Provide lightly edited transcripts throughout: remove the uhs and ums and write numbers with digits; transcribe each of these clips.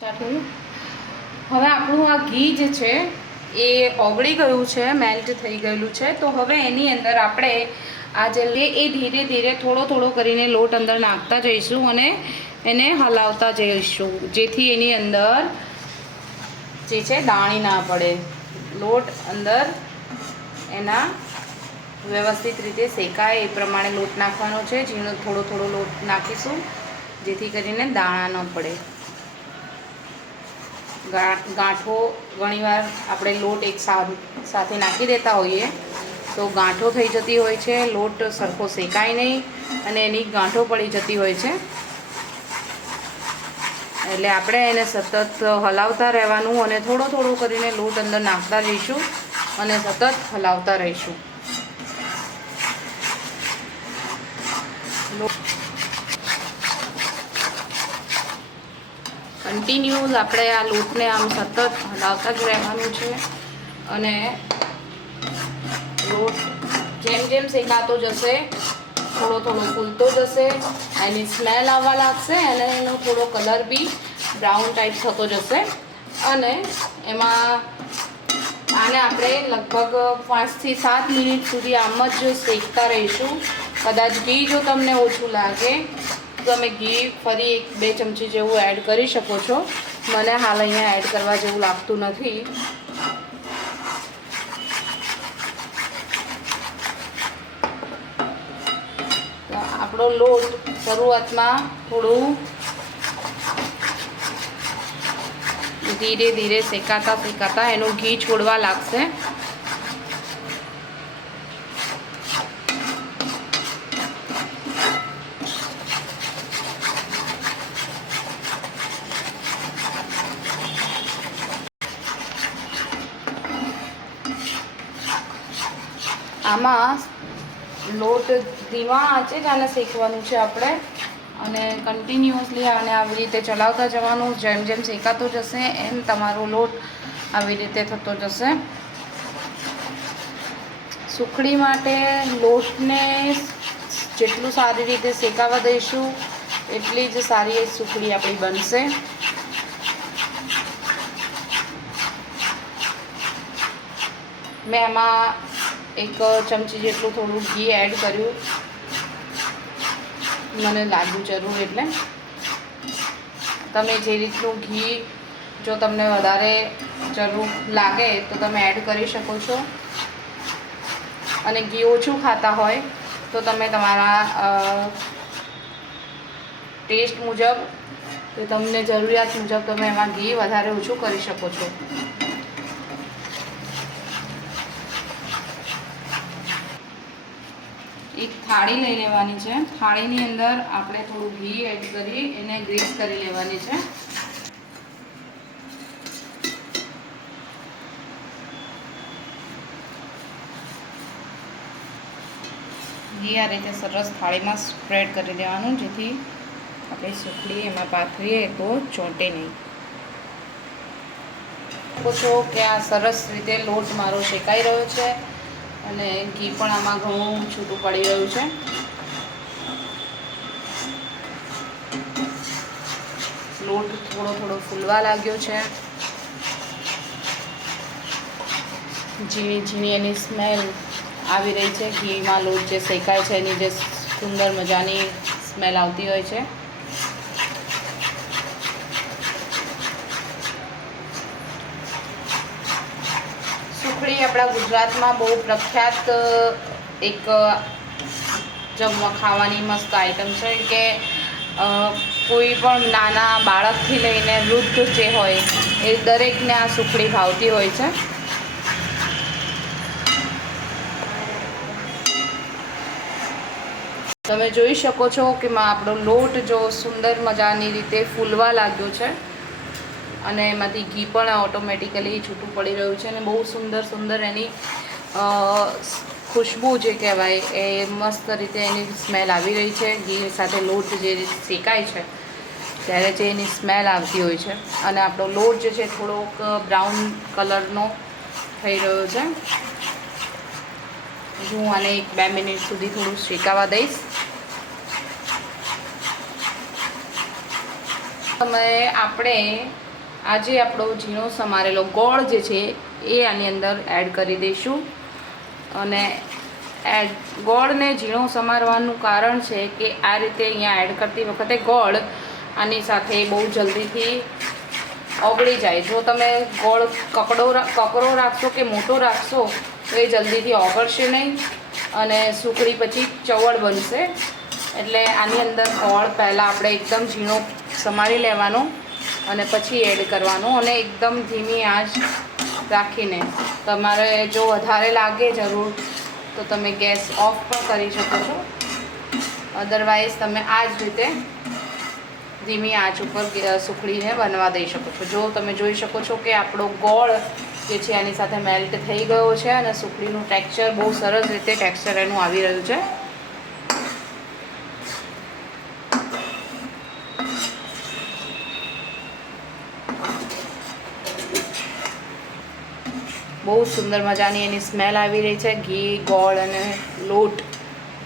હવે આપણું આ ઘી જે છે એ ઓગળી ગયું છે, મેલ્ટ થઈ ગયેલું છે. તો હવે એની અંદર આપણે આ જે એ ધીરે ધીરે થોડો થોડો કરીને લોટ અંદર નાખતા જઈશું અને એને હલાવતા જઈશું, જેથી એની અંદર જે છે દાણી ના પડે. લોટ અંદર એના વ્યવસ્થિત રીતે શેકાય એ પ્રમાણે લોટ નાખવાનો છે. ઝીણો થોડો થોડો લોટ નાખીશું જેથી કરીને દાણા ન પડે. ગાંઠો ઘણીવાર આપણે લોટ એક સાથે નાખી દેતા હોઈએ તો ગાંઠો થઈ જતી હોય છે, લોટ સરખો શેકાય નહીં અને એની ગાંઠો પડી જતી હોય છે. એટલે આપણે એને સતત હલાવતા રહેવાનું અને થોડો થોડો કરીને લોટ અંદર નાખતા જઈશું અને સતત હલાવતા રહીશું. કન્ટિન્યુઅસ આપણે આ લોટને આમ સતત હલાવતા જ રહેવાનું છે અને લોટ જેમ જેમ શેકાતો જશે થોડો થોડો ફૂલતો જશે, એની સ્મેલ આવવા લાગશે અને એનો થોડો કલર બી બ્રાઉન ટાઈપ થતો જશે. અને એમાં આને આપણે લગભગ 5 થી 7 મિનિટ સુધી આમ જ શેકતા રહીશું. કદાચ ઘી જો તમને ઓછું લાગે તો તમે ઘી ફરી 1-2 ચમચી જેવું એડ કરી શકો છો. મને હાલ અહીંયા એડ કરવા જેવું લાગતું નથી. તો આપણો લોટ શરૂઆતમાં થોડું ધીરે ધીરે શેકાતા શેકાતા એનું ઘી છોડવા લાગશે. આમાં લોટ ધીમા આંચે જ આને શેકવાનું છે આપણે અને કન્ટિન્યુઅસલી આને આવી રીતે ચલાવતા જવાનું. જેમ જેમ શેકાતો જશે એમ તમારો લોટ આવી રીતે થતો જશે. સુખડી માટે લોટને જેટલું સારી રીતે શેકાવા દઈશું એટલી જ સારી એ સુખડી આપણી બનશે. મેં એમાં 1 ચમચી જેટલું થોડું ઘી એડ કર્યું, મને લાગ્યું જરૂર એટલે. તમે જે રીતનું ઘી જો તમને વધારે જરૂર લાગે તો તમે એડ કરી શકો છો અને ઘી ઓછું ખાતા હોય તો તમે તમારા ટેસ્ટ મુજબ તો તમને જરૂરિયાત મુજબ તમે એમાં ઘી વધારે ઓછું કરી શકો છો. એક થાળી લઈ લેવાની છે. થાળીની અંદર આપણે થોડું ઘી એડ કરી એને ગ્રીસ કરી લેવાની છે. ઘી આ રીતે સરસ થાળીમાં સ્પ્રેડ કરી દેવાનું જેથી આપણે સુખડી એમાં પાથરીએ તો ચોંટે નહીં. શકો છો કે આ સરસ રીતે લોટ મારો શેકાઈ રહ્યો છે અને ઘી પણ આમાં ઘણું છૂટું પડી રહ્યું છે. લોટ થોડો થોડો ફૂલવા લાગ્યો છે. ઝીણી ઝીણી એની સ્મેલ આવી રહી છે. ઘીમાં લોટ જે શેકાય છે એની જે સુંદર મજાની સ્મેલ આવતી હોય છે. સુખડી આપણા ગુજરાતમાં બહુ પ્રખ્યાત એક ખાવાની મસ્ત આઈટમ છે કે કોઈ પણ નાના બાળકથી લઈને વૃદ્ધ જે હોય એ દરેકને આ સુખડી ભાવતી હોય છે. તમે જોઈ શકો છો કે આપણો લોટ જો સુંદર મજાની રીતે ફૂલવા લાગ્યો છે અને એમાંથી ઘી પણ ઓટોમેટિકલી છૂટું પડી રહ્યું છે અને બહુ સુંદર સુંદર એની ખુશ્બુ જે કહેવાય એ મસ્ત રીતે એની સ્મેલ આવી રહી છે. ઘી સાથે લોટ જે શેકાય છે ત્યારે જે એની સ્મેલ આવતી હોય છે અને આપણો લોટ જે છે થોડોક બ્રાઉન કલરનો થઈ રહ્યો છે. હું આને 1-2 મિનિટ સુધી થોડું શેકાવા દઈશ. સમયે આપણે આજે આપણો ઝીણો સમારેલો ગોળ જે છે એ આની અંદર એડ કરી દઈશું. અને ગોળને ઝીણો સમારવાનું કારણ છે કે આ રીતે અહીંયા એડ કરતી વખતે ગોળ આની સાથે બહુ જલ્દીથી ઓગળી જાય. જો તમે ગોળ કકડો રાખશો કે મોટો રાખશો તો એ જલ્દીથી ઓગળશે નહીં અને સુખડી પછી ચવળ બનશે. એટલે આની અંદર ગોળ પહેલાં આપણે એકદમ ઝીણો સમારી લેવાનો અને પછી એડ કરવાનું, અને એકદમ ધીમી આંચ રાખીને. તમારે જો વધારે લાગે જરૂર તો તમે ગેસ ઓફ પણ કરી શકો છો, અદરવાઇઝ તમે આ જ રીતે ધીમી આંચ ઉપર સુખડીને બનવા દઈ શકો છો. જો તમે જોઈ શકો છો કે આપણો ગોળ જે છે એની સાથે મેલ્ટ થઈ ગયો છે અને સુખડીનું ટેક્સચર બહુ સરસ રીતે ટેક્સચર એનું આવી રહ્યું છે. બહુ સુંદર મજાની એની સ્મેલ આવી રહી છે. ઘી, ગોળ અને લોટ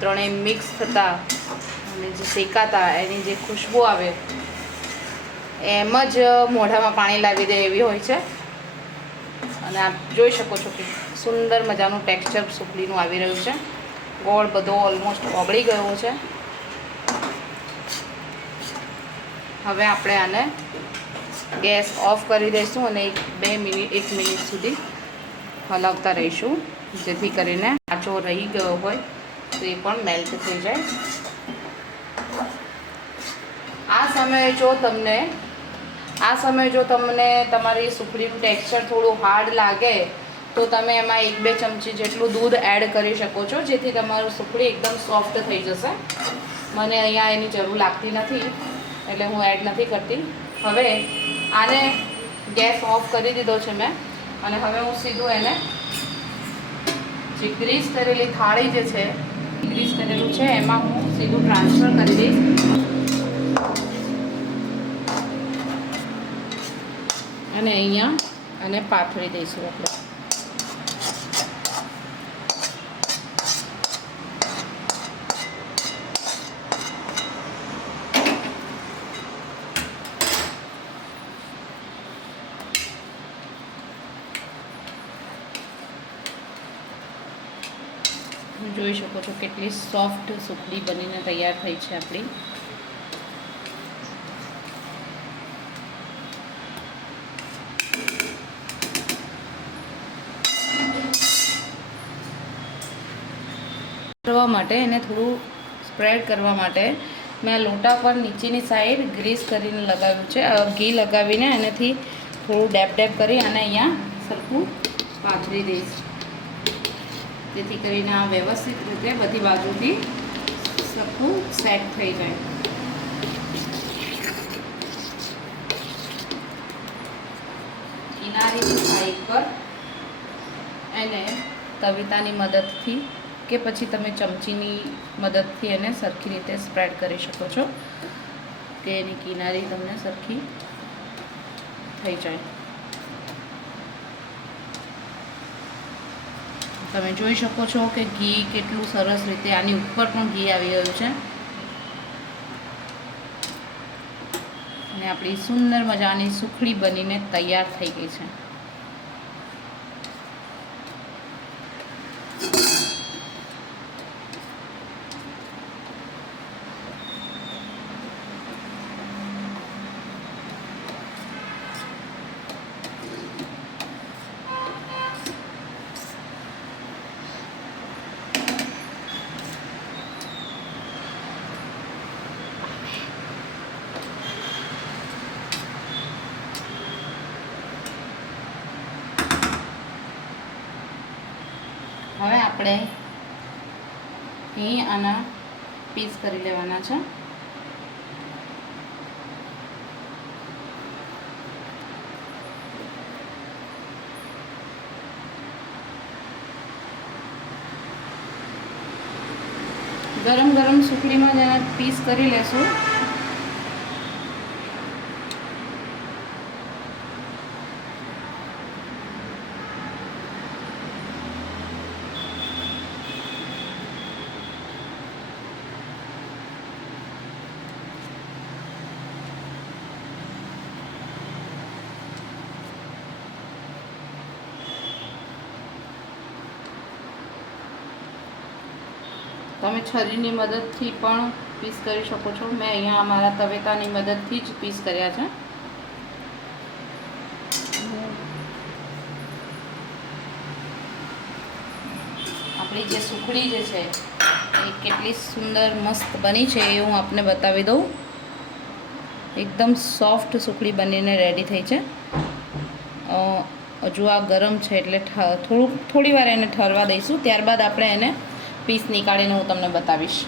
ત્રણેય મિક્સ થતાં અને જે શેકાતા એની જે ખુશ્બુ આવે એમ જ મોઢામાં પાણી લાવી દે એવી હોય છે. અને આપ જોઈ શકો છો કે સુંદર મજાનું ટેક્સચર સુખડીનું આવી રહ્યું છે. ગોળ બધો ઓલમોસ્ટ ઓગળી ગયો છે. હવે આપણે આને ગેસ ઓફ કરી દઈશું અને 1 મિનિટ સુધી હલાવતા રહીશું, જેથી કરીને કાચો રહી ગયો હોય તો એ પણ મેલ્ટ થઈ જાય. આ સમયે જો તમને તમારી સુખડીનું ટેક્સચર થોડું હાર્ડ લાગે તો તમે એમાં 1-2 ચમચી જેટલું દૂધ એડ કરી શકો છો, જેથી તમારું સુખડી એકદમ સોફ્ટ થઈ જશે. મને અહીંયા એની જરૂર લાગતી નથી એટલે હું એડ નથી કરતી. હવે આને ગેસ ઓફ કરી દીધો છે મેં, અને હવે હું સીધું એને જે ગ્રીસ કરેલી થાળી જે છે ગ્રીસ કરેલું છે એમાં હું સીધું ટ્રાન્સફર કરી દઈશ. અને અહીંયા આને પાથરી દઈશું આપણે. જોઈ શકો છો કેટલી સોફ્ટ સુખડી બનીને તૈયાર થઈ છે આપણી. કરવા માટે એને થોડું સ્પ્રેડ કરવા માટે મેં લોટા પર નીચેની સાઈડ ગ્રીસ કરીને લગાવ્યું છે. ઘી લગાવીને એનાથી થોડું ડેપ કરી અને અહીંયા સરખું પાથરી દઈશ, જેથી કરીને આ વ્યવસ્થિત રીતે બધી બાજુથી સરખું સેટ થઈ જાય. કિનારીની સાઈડ પર એને તવીતાની મદદથી કે પછી તમે ચમચીની મદદથી એને સરખી રીતે સ્પ્રેડ કરી શકો છો કે એની કિનારી તમને સરખી થઈ જાય. તમે જોઈ શકો છો કે ઘી કેટલું સરસ રીતે આની ઉપર પણ ઘી આવી ગયું છે અને આપણી સુંદર મજાની સુખડી બનીને તૈયાર થઈ ગઈ છે. હવે આપણે અહીં આના પીસ કરી લેવાના છે. ગરમ સુખડીમાં જ પીસ કરી લેશું. તમે છરીની મદદથી પણ પીસ કરી શકો છો. મેં અહીંયા અમારા તવેતાની મદદથી જ પીસ કર્યા છે. આપણી જે સુખડી જે છે એ કેટલી સુંદર મસ્ત બની છે એ હું આપને બતાવી દઉં. એકદમ સોફ્ટ સુખડી બનીને રેડી થઈ છે. હજુ આ ગરમ છે એટલે થોડી વાર એને ઠરવા દઈશું, ત્યારબાદ આપણે એને પીસ નીકાળીને હું તમને બતાવીશ.